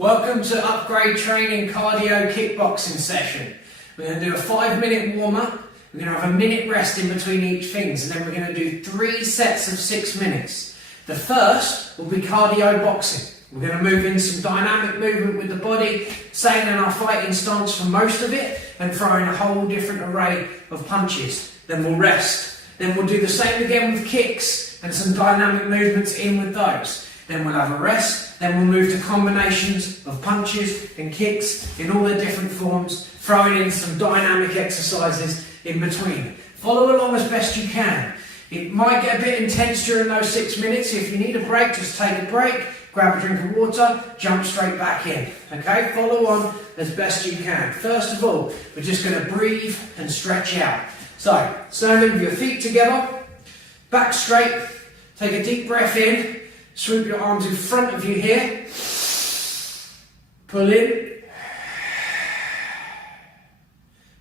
Welcome to Upgrade Training Cardio Kickboxing session. We're going to do a 5-minute warm-up, we're going to have a minute rest in between each things, and then we're going to do 3 sets of 6 minutes. The first will be cardio boxing. We're going to move in some dynamic movement with the body, staying in our fighting stance for most of it, and throwing a whole different array of punches. Then we'll rest. Then we'll do the same again with kicks, and some dynamic movements in with those. Then we'll have a rest, then we'll move to combinations of punches and kicks in all their different forms, throwing in some dynamic exercises in between. Follow along as best you can. It might get a bit intense during those 6 minutes. If you need a break, just take a break, grab a drink of water, jump straight back in. Okay, follow on as best you can. First of all, we're just going to breathe and stretch out. So, standing with your feet together, back straight, take a deep breath in. Swoop your arms in front of you here. Pull in.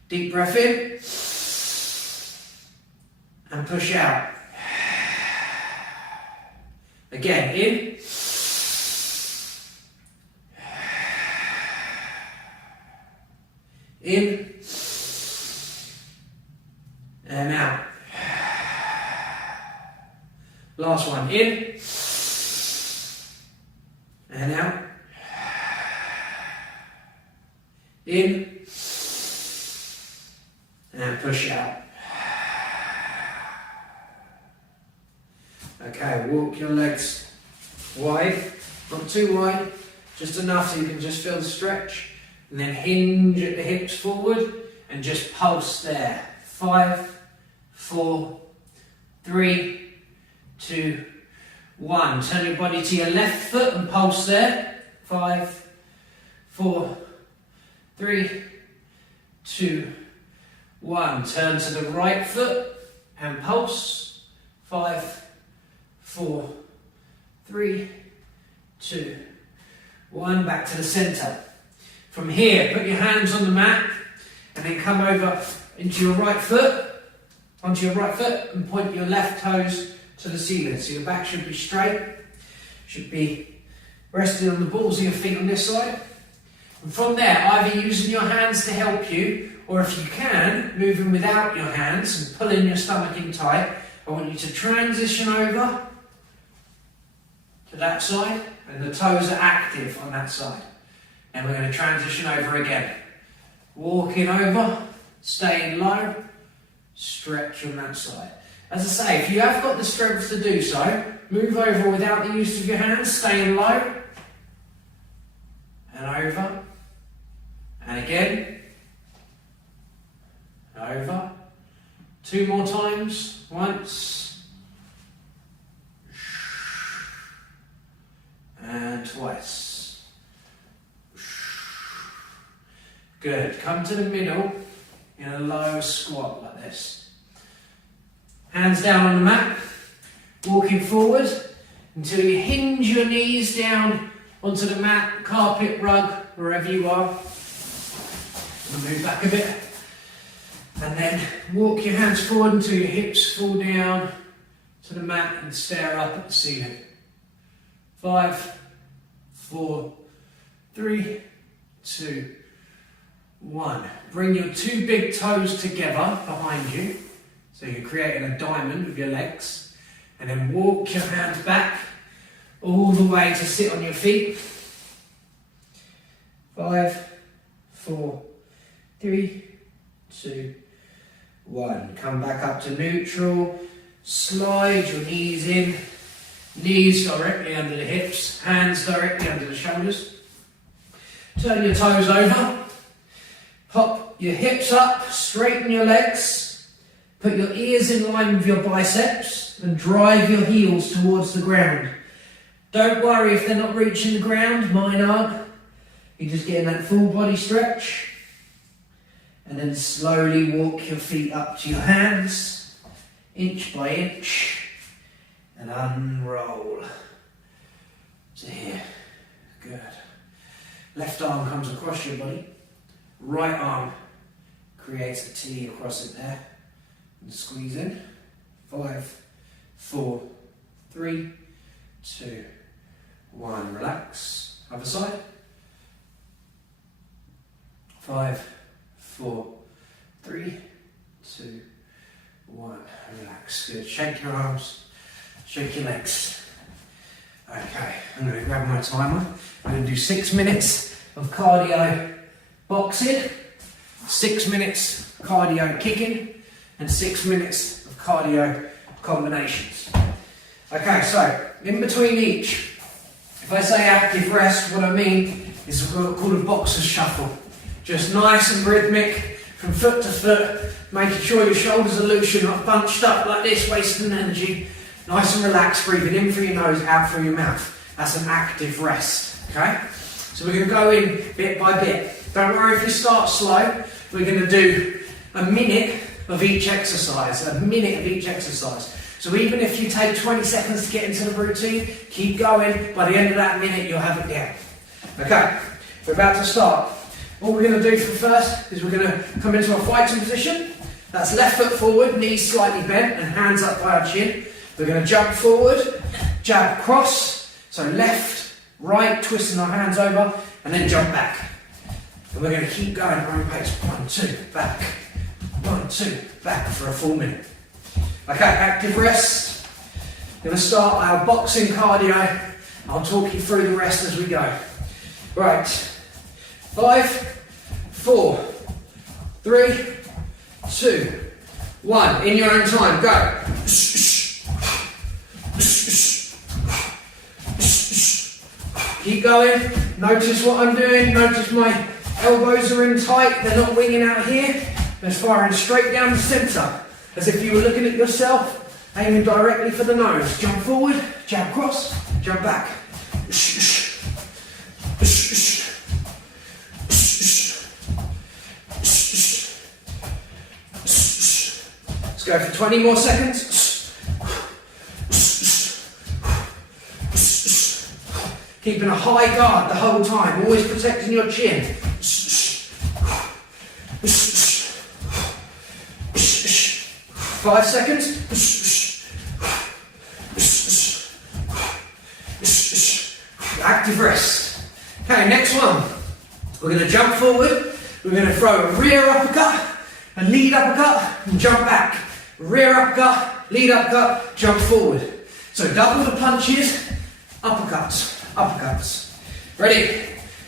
Deep breath in. And push out. Again, in. In. And out. Last one, in. And out. In. And push out. Okay, walk your legs wide, not too wide, just enough so you can just feel the stretch. And then hinge at the hips forward and just pulse there. 5, 4, 3, 2, 1. Turn your body to your left foot and pulse there. 5, 4, 3, 2, 1. Turn to the right foot and pulse. 5, 4, 3, 2, 1. Back to the centre. From here, put your hands on the mat and then come over into your right foot, onto your right foot, and point your left toes to the ceiling. So your back should be straight, should be resting on the balls of your feet on this side. And from there, either using your hands to help you, or if you can, moving without your hands and pulling your stomach in tight. I want you to transition over to that side, and the toes are active on that side. And we're going to transition over again. Walking over, staying low, stretch on that side. As I say, if you have got the strength to do so, move over without the use of your hands, staying low, and over, and again, over. 2 more times, once, and twice. Good, come to the middle in a low squat like this. Hands down on the mat, walking forward until you hinge your knees down onto the mat, carpet, rug, wherever you are. And move back a bit. And then walk your hands forward until your hips fall down to the mat and stare up at the ceiling. 5, 4, 3, 2, 1. Bring your 2 big toes together behind you. So you're creating a diamond with your legs, and then walk your hands back all the way to sit on your feet. 5, 4, 3, 2, 1. Come back up to neutral. Slide your knees in. Knees directly under the hips, hands directly under the shoulders. Turn your toes over. Pop your hips up, straighten your legs. Put your ears in line with your biceps and drive your heels towards the ground. Don't worry if they're not reaching the ground, mine are. You're just getting that full body stretch. And then slowly walk your feet up to your hands, inch by inch, and unroll to here. Good. Left arm comes across your body. Right arm creates a T across it there. And squeeze in. 5, 4, 3, 2, 1. Relax. Other side. 5, 4, 3, 2, 1. Relax. Good. Shake your arms. Shake your legs. Okay, I'm going to grab my timer. I'm going to do 6 minutes of cardio boxing, 6 minutes cardio kicking, and 6 minutes of cardio combinations. Okay, so in between each, if I say active rest, what I mean is called a boxer's shuffle. Just nice and rhythmic from foot to foot, making sure your shoulders are loose, you're not bunched up like this, wasting energy. Nice and relaxed, breathing in through your nose, out through your mouth. That's an active rest, okay? So we're going to go in bit by bit. Don't worry if you start slow. We're going to do a minute of each exercise, a minute of each exercise. So even if you take 20 seconds to get into the routine, keep going. By the end of that minute, you'll have it down. Okay, we're about to start. What we're going to do for first is we're going to come into a fighting position. That's left foot forward, knees slightly bent, and hands up by our chin. We're going to jump forward, jab cross, so left, right, twisting our hands over, and then jump back. And we're going to keep going at our own pace. 1, 2, back. 1, 2, back for a full minute. Okay, active rest. We're going to start our boxing cardio. I'll talk you through the rest as we go. Right. 5, 4, 3, 2, 1. In your own time, go. Keep going. Notice what I'm doing. Notice my elbows are in tight. They're not winging out here. They're firing straight down the centre, as if you were looking at yourself, aiming directly for the nose. Jump forward, jab cross, jump back. Let's go for 20 more seconds. Keeping a high guard the whole time, always protecting your chin. 5 seconds. Active rest. Okay, next one. We're going to jump forward. We're going to throw a rear uppercut, a lead uppercut, and jump back. Rear uppercut, lead uppercut, jump forward. So double the punches, uppercuts. Uppercuts. Ready?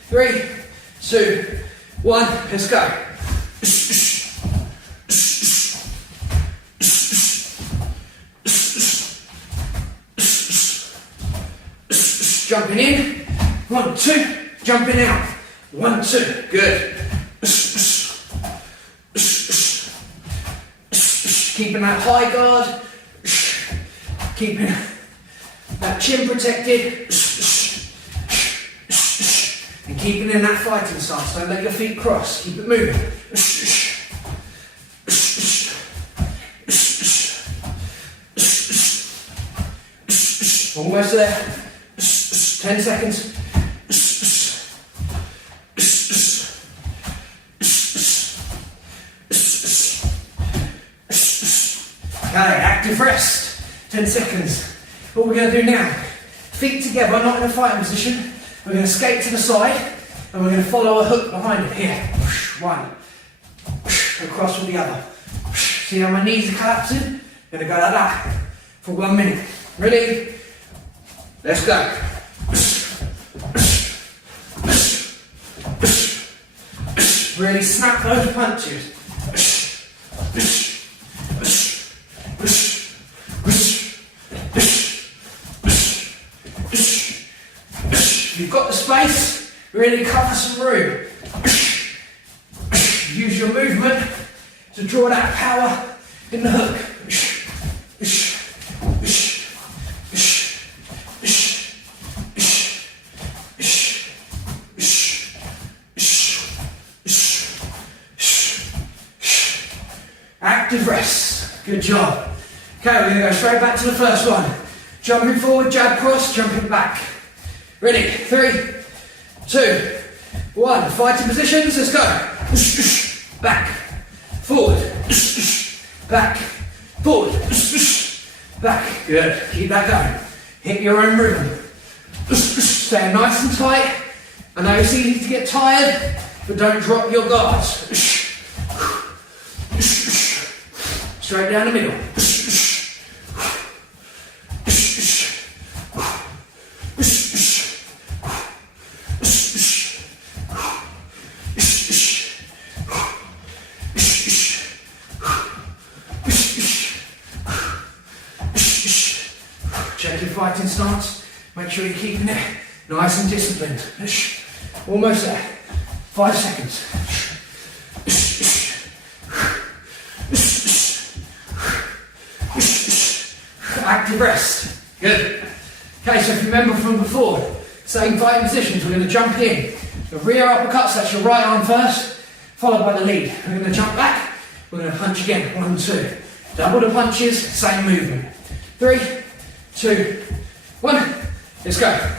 3, 2, 1. Let's go. Jumping in. 1, 2. Jumping out. 1, 2. Good. Keeping that high guard. Keeping that chin protected. And keeping in that fighting stance. Don't let your feet cross. Keep it moving. Almost there. 10 seconds. Okay, active rest. 10 seconds. What we're going to do now, feet together, not in a fighting position. We're going to skate to the side and we're going to follow a hook behind it. Here. 1. Across with the other. See how my knees are collapsing? I'm going to go like that for 1 minute. Ready? Let's go. Really snap those punches. If you've got the space, really cover some room. Use your movement to draw that power in the hook. Active rest. Good job. Okay, we're going to go straight back to the first one. Jumping forward, jab cross, jumping back. Ready? 3, 2, 1. Fighting positions. Let's go. Back, forward, back, forward, back. Good. Keep that going. Hit your own rhythm. Stay nice and tight. I know it's easy to get tired, but don't drop your guards. Straight down the middle. Check your fighting stance. Make sure you're keeping it nice and disciplined. Almost there. 5 seconds. Active rest. Good. Okay, so if you remember from before, same fighting positions, we're going to jump in. The rear uppercuts, that's your right arm first, followed by the lead. We're going to jump back, we're going to punch again. 1, 2. Double the punches, same movement. 3, 2, 1. Let's go.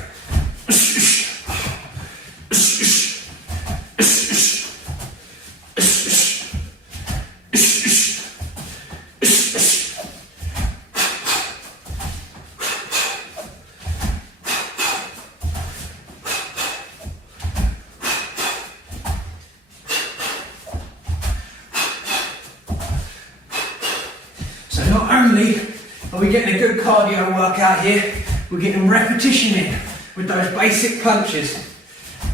So not only are we getting a good cardio workout here, we're getting repetition in with those basic punches.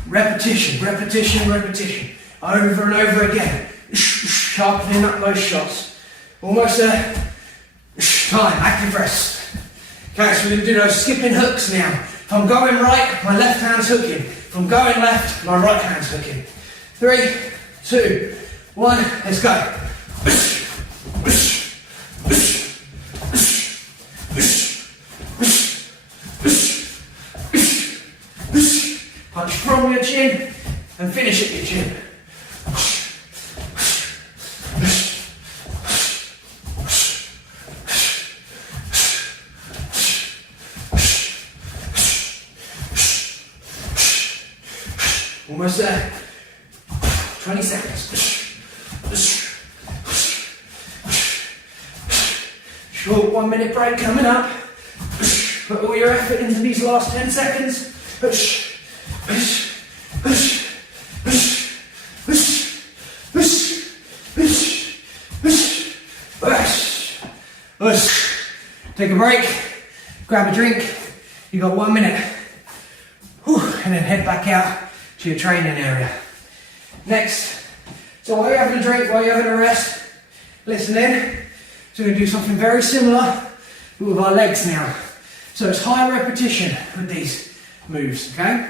Repetition, repetition, repetition. Over and over again. Sharpening up those shots. Almost there. Time, active rest. Okay, so we're going to do those skipping hooks now. If I'm going right, my left hand's hooking. If I'm going left, my right hand's hooking. 3, 2, 1, let's go. Punch from your chin and finish at your chin. Almost there. 20 seconds. Short 1 minute break coming up. Put all your effort into these last 10 seconds. Take a break, grab a drink, you got 1 minute. And then head back out to your training area. Next, so while you're having a drink, while you're having a rest, listen in. So we're going to do something very similar but with our legs now. So it's high repetition with these moves, okay?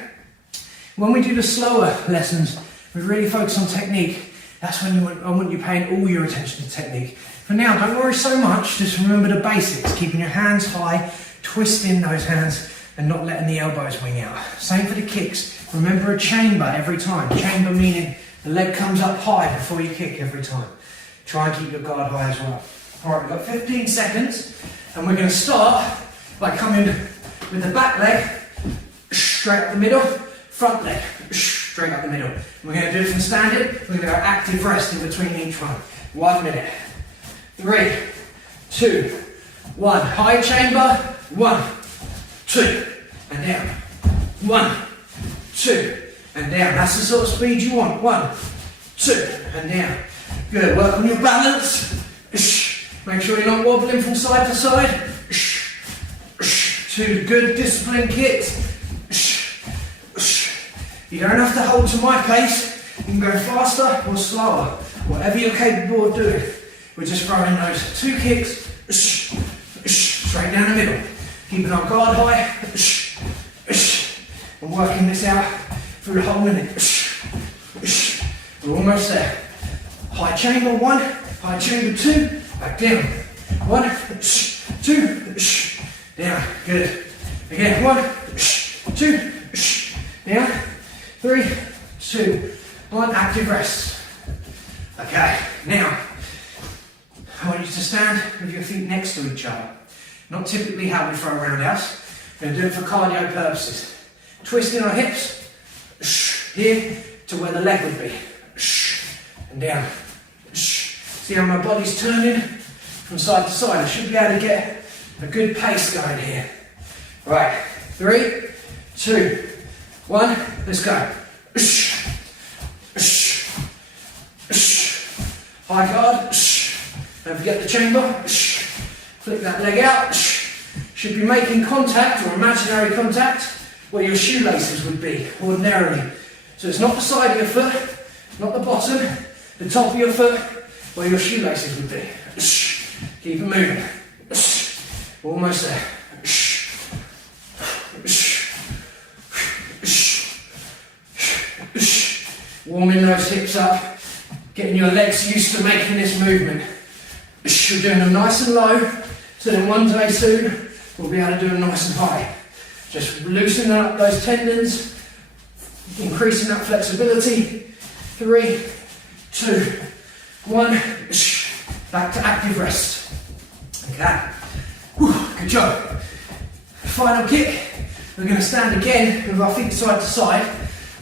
When we do the slower lessons, we really focus on technique. That's when I want you paying all your attention to technique. For now, don't worry so much, just remember the basics, keeping your hands high, twisting those hands, and not letting the elbows wing out. Same for the kicks. Remember a chamber every time. Chamber meaning the leg comes up high before you kick every time. Try and keep your guard high as well. All right, we've got 15 seconds, and we're going to start by coming with the back leg straight up the middle, front leg straight up the middle. We're going to do it from standard. We're going to go active rest in between each one. 1 minute. 3, 2, 1. High chamber. 1, 2, and down. 1, 2, and down. That's the sort of speed you want. 1, 2, and down. Good. Work on your balance. Make sure you're not wobbling from side to side. 2 good disciplined kicks. You don't have to hold to my pace. You can go faster or slower. Whatever you're capable of doing. We're just throwing those 2 kicks straight down the middle. Keeping our guard high and working this out through the whole minute. We're almost there. High chamber 1, high chamber 2, back down. 1, 2, down. Good. Again, 1, 2, down. 3, 2, 1. Active rest. Okay, now I want you to stand with your feet next to each other. Not typically how we throw a roundhouse. We're going to do it for cardio purposes. Twisting our hips here to where the leg would be. And down. See how my body's turning from side to side. I should be able to get a good pace going here. Right, 3, 2, 1, let's go. High guard. Don't forget the chamber. Flick that leg out. Should be making contact or imaginary contact where your shoelaces would be ordinarily. So it's not the side of your foot, not the bottom, the top of your foot where your shoelaces would be. Keep it moving. Almost there. Warming those hips up, getting your legs used to making this movement. You're doing them nice and low, so then one day soon, we'll be able to do them nice and high. Just loosening up those tendons, increasing that flexibility. 3, 2, 1, back to active rest. Okay, good job. Final kick, we're going to stand again with our feet side to side.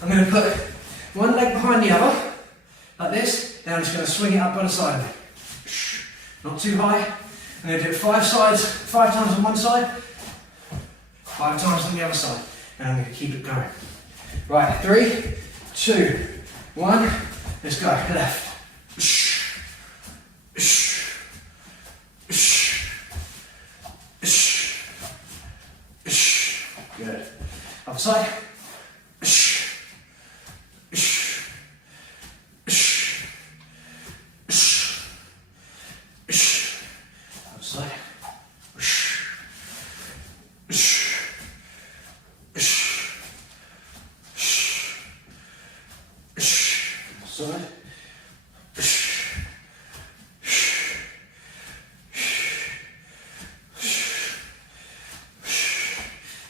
I'm going to put one leg behind the other, like this, then I'm just going to swing it up by the side of it. Not too high. I'm going to do it 5 times on one side, 5 times on the other side, and I'm going to keep it going. Right, 3, 2, 1, let's go, left. Good. Other side.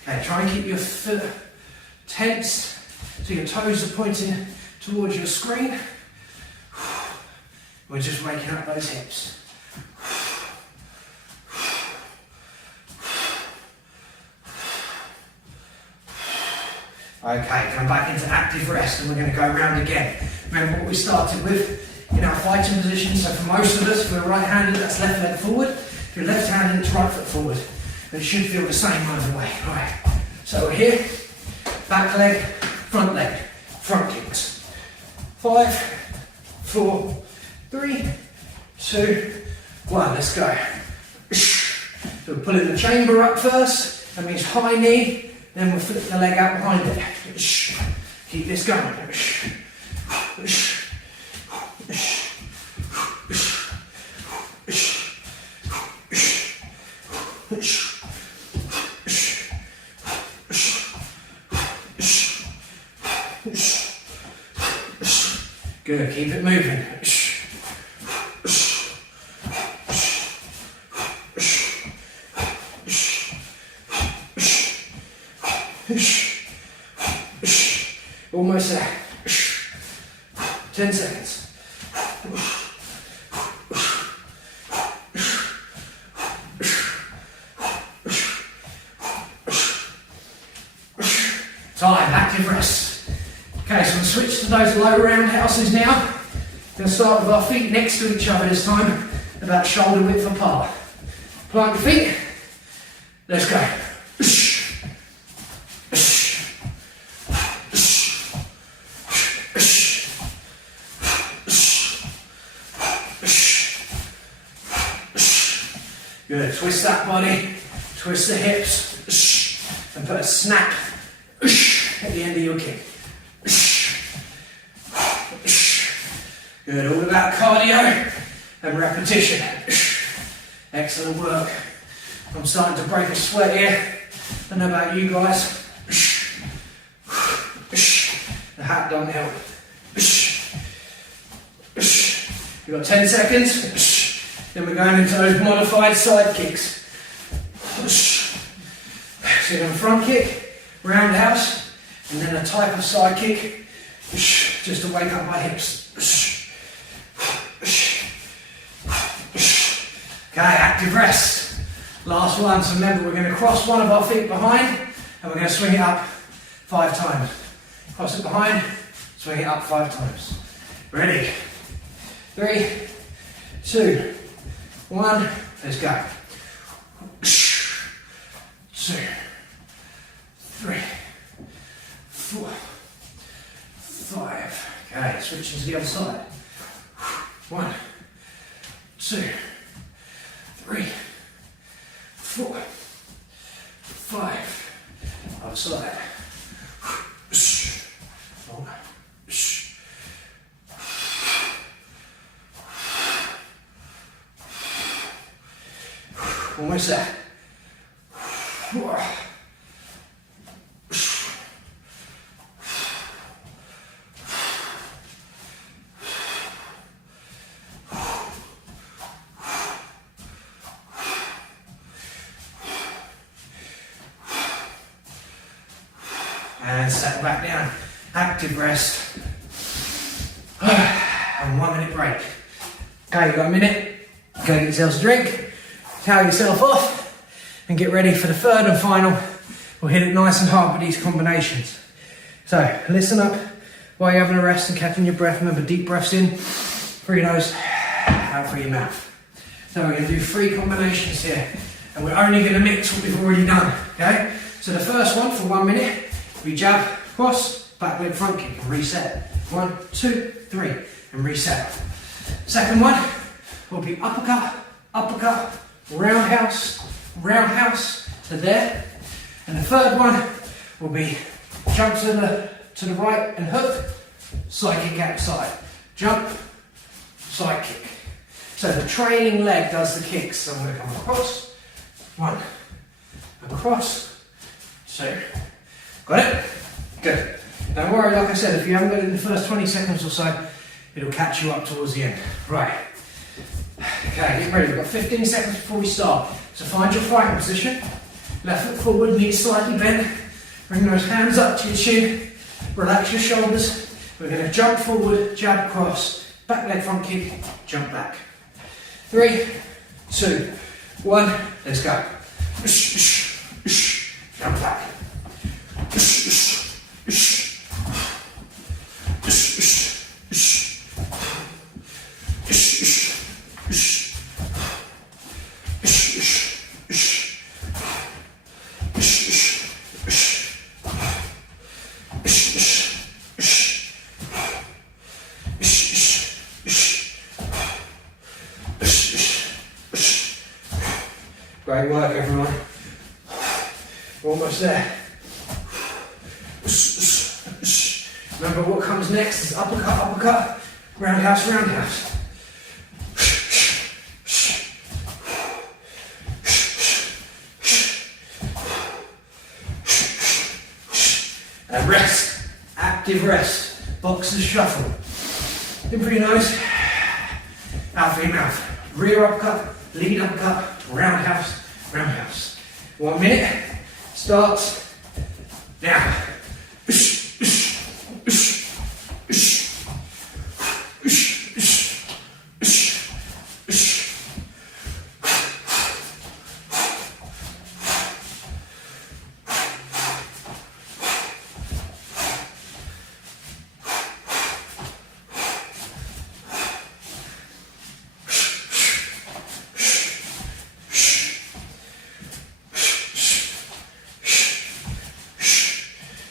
Okay, try and keep your foot tense so your toes are pointing towards your screen. We're just waking up those hips. Okay, come back into active rest and we're going to go around again. Remember what we started with in our fighting position. So for most of us, if we're right-handed, that's left leg forward. If you're left-handed, it's right foot forward. But it should feel the same either way. Right. So we're here, back leg, front kicks. 5, 4, 3, 2, 1. Let's go. So we're pulling the chamber up first. That means high knee. Then we'll flip the leg out behind it. Keep this going. Good, keep it moving. Almost there. 10 seconds. Time, active rest. Okay, so we'll switch to those low roundhouses now. We're going to start with our feet next to each other this time, about shoulder width apart. Plant your feet. Let's go. Good, twist that body, twist the hips, and put a snap at the end of your kick. Good, all about cardio and repetition. Excellent work. I'm starting to break a sweat here. I don't know about you guys. The hat don't help. You've got 10 seconds. Then we're going into those modified side kicks. So you're going front kick, roundhouse, and then a type of side kick, just to wake up my hips. Okay, active rest. Last one, so remember we're going to cross one of our feet behind, and we're going to swing it up 5 times. Cross it behind, swing it up 5 times. Ready? 3, 2, 1, let's go. 2, 3, 4, 5. Okay, switching to the other side. 1, 2, 3, 4, 5. Other side. 1, almost there. And settle back down. Active rest. And 1 minute break. Okay, you've got a minute. Go get yourselves a drink. Towel yourself off. And get ready for the third and final. We'll hit it nice and hard with these combinations. So, listen up while you're having a rest and catching your breath. Remember, deep breaths in through your nose, out through your mouth. So we're going to do 3 combinations here. And we're only going to mix what we've already done. Okay? So the first one for 1 minute. We jab, cross, back leg front kick and reset. 1, 2, 3 and reset. Second one will be uppercut, uppercut, roundhouse, roundhouse to there. And the third one will be jump to the right and hook, side kick outside. Jump, side kick. So the trailing leg does the kicks. So I'm going to come across, 1, across, 2. Got it? Good. Don't worry, like I said, if you haven't got it in the first 20 seconds or so, it'll catch you up towards the end. Right. Okay, get ready. We've got 15 seconds before we start. So find your fighting position. Left foot forward, knees slightly bent. Bring those hands up to your chin. Relax your shoulders. We're going to jump forward, jab, cross, back leg front kick, jump back. 3, 2, 1, let's go. Jump back. Great work, everyone. We're almost there. Remember, what comes next is uppercut, uppercut, roundhouse, roundhouse. And rest. Active rest. Boxer's shuffle. In through your nose, out through your mouth. Rear uppercut, lead uppercut, roundhouse, roundhouse. 1 minute. Starts now.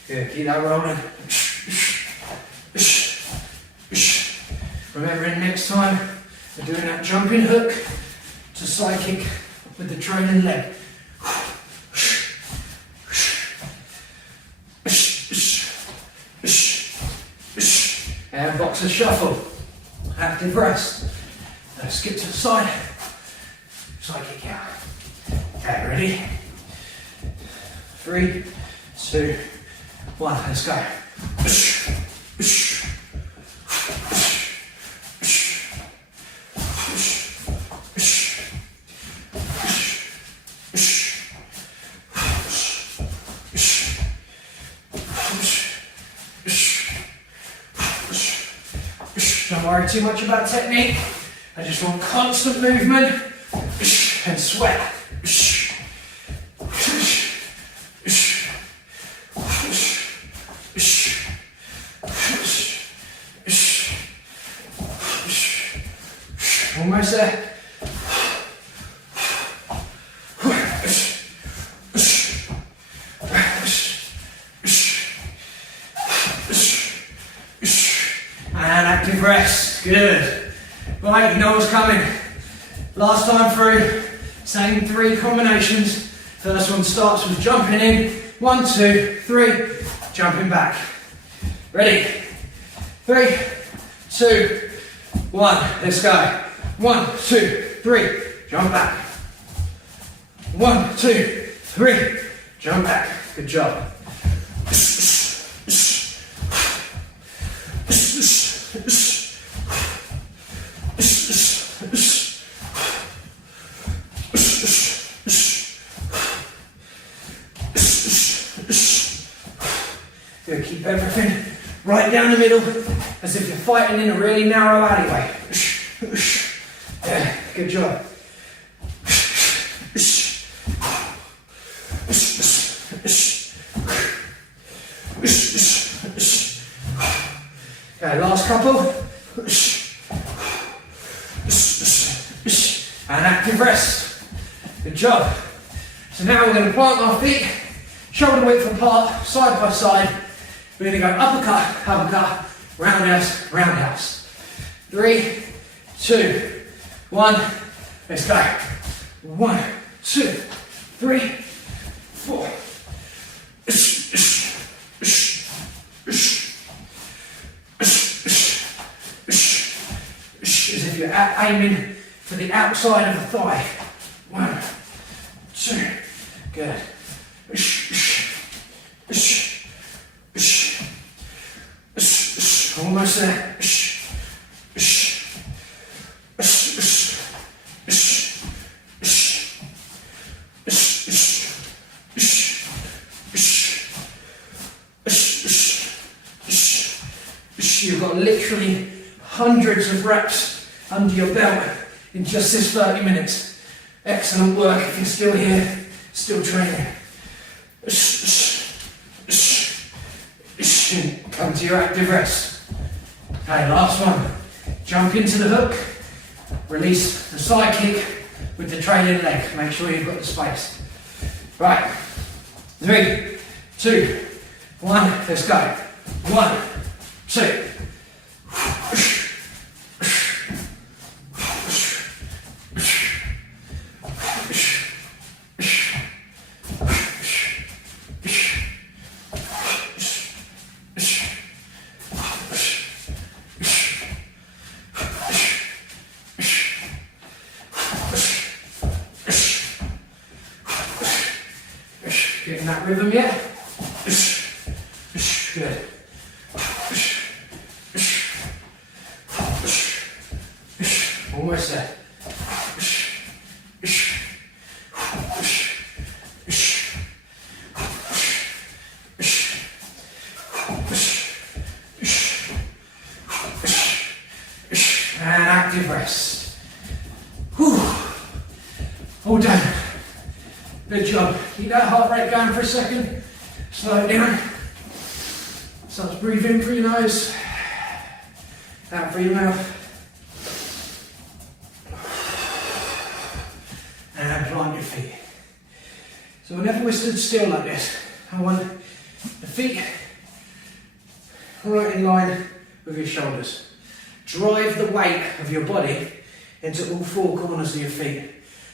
Good, keep that rolling. Remembering next time we're doing that jumping hook to side kick with the trailing leg. And boxer shuffle. Active rest. Now skip to the side. Side kick out. Okay, ready? 3, 2, 1, let's go. Don't worry too much about technique. I just want constant movement and sweat. Almost there. And active rest. Good. Right, know what's coming. Last time through, same 3 combinations. First one starts with jumping in. 1, 2, 3, jumping back. Ready? 3, 2, 1, let's go. 1, 2, 3, jump back. 1, 2, 3, jump back. Good job. You're gonna keep everything right down the middle, as if you're fighting in a really narrow alleyway. Yeah, good job. Okay, last couple. And active rest. Good job. So now we're going to plant our feet, shoulder width apart, side by side. We're going to go uppercut, uppercut, roundhouse, roundhouse. 3, 2, 1, let's go. 1, 2, 3, 4. As if you're aiming for the outside of the thigh. 1, 2, good. Almost there. You've got literally hundreds of reps under your belt in just this 30 minutes. Excellent work if you're still here, still training. Come to your active rest. Okay, last one. Jump into the hook, release the side kick with the trailing leg. Make sure you've got the space. Right, 3, 2, 1, let's go. 1, 2. Getting that rhythm yet? Good. Almost there. And active rest. Whew. All done. Good job. Keep that heart rate going for a second. Slow it down. Start to breathe in through your nose, out through your mouth. And plant your feet. So whenever we're stood still like this, I want the feet right in line with your shoulders. Drive the weight of your body into all 4 corners of your feet.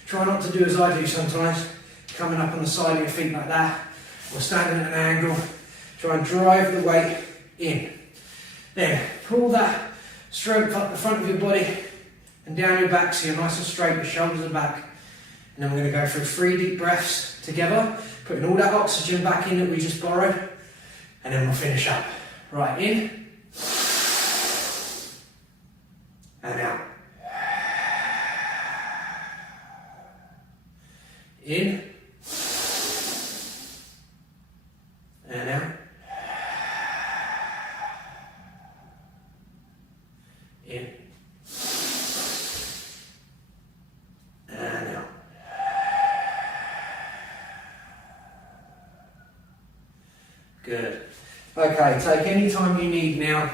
Try not to do as I do sometimes, coming up on the side of your feet like that, or standing at an angle. Try and drive the weight in. Then pull that strength up the front of your body and down your back so you're nice and straight, your shoulders are back. And then we're going to go through 3 deep breaths together, putting all that oxygen back in that we just borrowed, and then we'll finish up. Right, in and out. In and out. In and out. Good. Okay, take any time you need now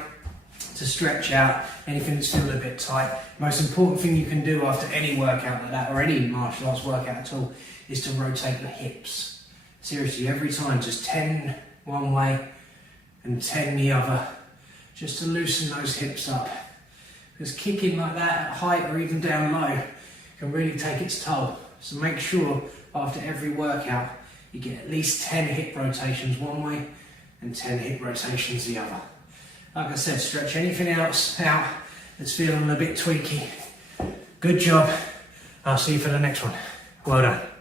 to stretch out anything that's feeling a bit tight. Most important thing you can do after any workout like that, or any martial arts workout at all, is to rotate the hips. Seriously, every time, just 10 one way and 10 the other, just to loosen those hips up. because kicking like that at height or even down low can really take its toll. So make sure after every workout you get at least 10 hip rotations one way and 10 hip rotations the other. Like I said, stretch anything else out that's feeling a bit tweaky. Good job. I'll see you for the next one. Well done.